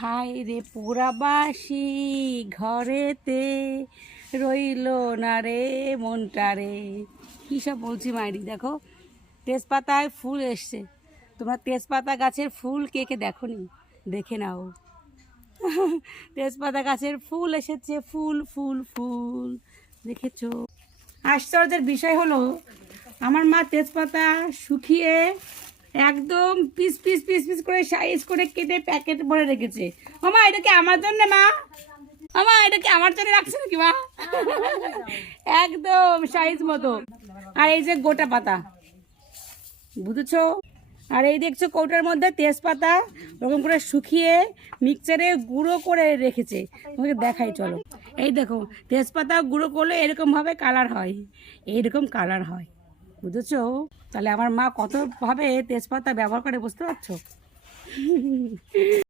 হায় রে পোড়াবাসি ঘরেতে রইল না রে মনটা রে। কী সব বলছি মাইরি, দেখো তেজপাতায় ফুল এসছে। তোমরা তেজপাতা গাছের ফুল কে কে দেখো নি? দেখে নাও। তেজপাতা গাছের ফুল এসেছে, ফুল ফুল ফুল, দেখেছো? আশ্চর্যের বিষয় হলো আমার মা তেজপাতা শুকিয়ে একদম পিস পিস পিস পিস করে সাইজ করে কেটে প্যাকেট ভরে রেখেছে। মামা এটা কি আমার জন্য মা? মামা এটা কি আমার জন্য রাখছে নাকি মা? একদম সাইজ মতো। আর এই যে গোটা পাতা, বুঝেছো? আর এই দেখছো কৌটার মধ্যে তেজপাতা ওরকম করে শুকিয়ে মিক্সচারে গুঁড়ো করে রেখেছে। তোমাকে দেখাই চলো। এই দেখো তেজপাতা গুঁড়ো করলে এরকমভাবে কালার হয়, এইরকম কালার হয়, বুঝেছো? তাহলে আমার মা কতভাবে তেজপাতা ব্যবহার করে, বুঝতে পারছো?